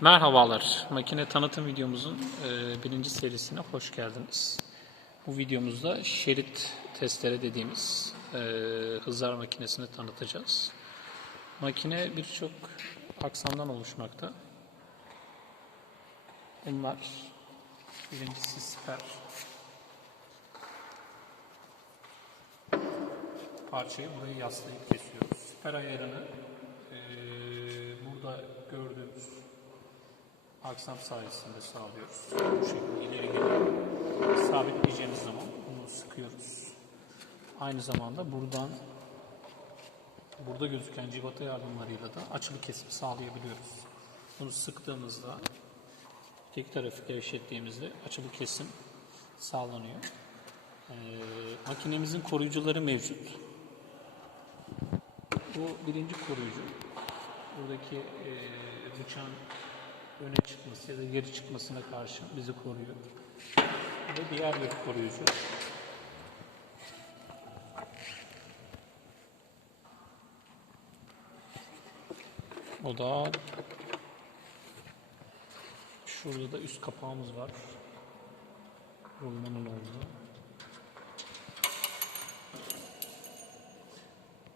Merhabalar, makine tanıtım videomuzun e, birinci serisine hoş geldiniz. Bu videomuzda şerit testere dediğimiz e, hızlar makinesini tanıtacağız. Makine birçok aksamdan oluşmakta. Bunlar birincisi siper. Parçayı buraya yaslayıp kesiyoruz. Siper ayarını e, burada aksam sayesinde sağlıyoruz. Bu şekilde ileri geliyor. Sabitleyeceğimiz zaman bunu sıkıyoruz. Aynı zamanda buradan burada gözüken civata yardımlarıyla da açılı kesim sağlayabiliyoruz. Bunu sıktığımızda tek tarafı gevşettiğimizde açılı kesim sağlanıyor. Ee, makinemizin koruyucuları mevcut. Bu birinci koruyucu. Buradaki e, bıçağın öne çıkması ya da geri çıkmasına karşı bizi koruyor. Ve diğer bir koruyucu. O da şurada da üst kapağımız var. Rulmanın olduğu.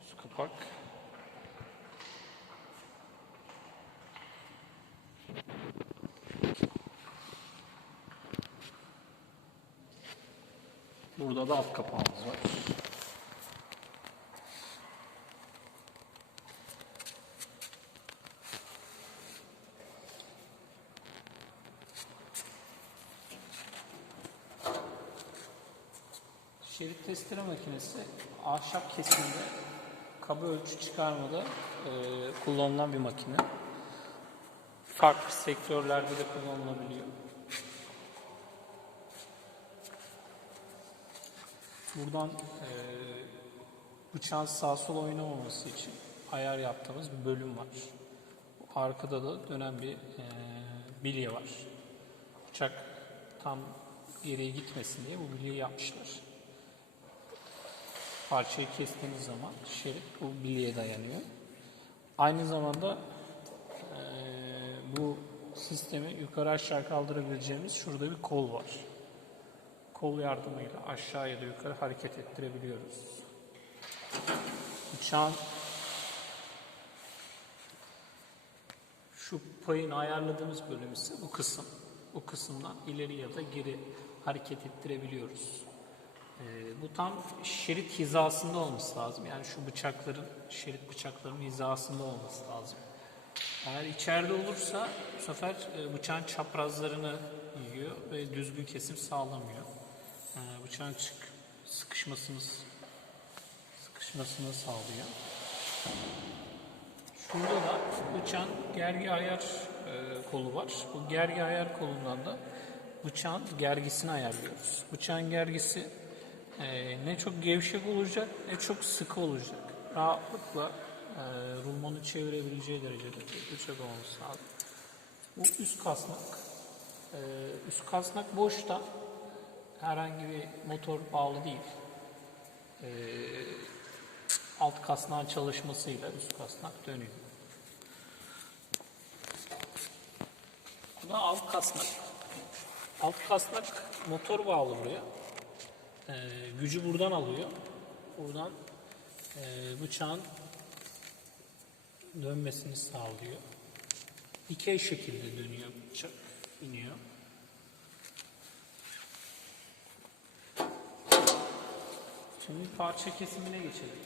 Üst kapak. Burada da alt kapağımız var. Şerit testere makinesi ahşap kesimde kaba ölçü çıkarmada e, kullanılan bir makine. Farklı sektörlerde de kullanılabiliyor. Buradan e, bıçağın sağ sol oynamaması için ayar yaptığımız bir bölüm var. Arkada da dönen bir e, bilye var. Bıçak tam geriye gitmesin diye bu bilyeyi yapmışlar. Parçayı kestiğiniz zaman şerit bu bilyeye dayanıyor. Aynı zamanda bu sistemi yukarı aşağı kaldırabileceğimiz şurada bir kol var kol yardımıyla aşağı ya da yukarı hareket ettirebiliyoruz. Bıçağın şu payını ayarladığımız bölüm ise bu kısım. Bu kısımdan ileri ya da geri hareket ettirebiliyoruz. Ee, bu tam şerit hizasında olması lazım. Yani şu bıçakların, şerit bıçakların hizasında olması lazım. Eğer içeride olursa bu sefer e, bıçağın çaprazlarını yiyor ve düzgün kesim sağlamıyor. Ee, bıçağın çık sıkışmasını sıkışmasını sağlıyor. Şurada da bıçağın gergi ayar e, kolu var. Bu gergi ayar kolundan da bıçağın gergisini ayarlıyoruz. Bıçağın gergisi e, ne çok gevşek olacak ne çok sıkı olacak. Rahatlıkla e, rulmanı çevirebileceği derecede bıçak olması lazım. Bu üst kasnak. E, üst kasnak boşta herhangi bir motor bağlı değil. Ee, alt kasnağın çalışmasıyla üst kasnak dönüyor. Bu da alt kasnak. Alt kasnak motor bağlı buraya. Ee, gücü buradan alıyor. Buradan e, bıçağın dönmesini sağlıyor. Dikey şekilde dönüyor bıçak, iniyor. Şimdi parça kesimine geçelim.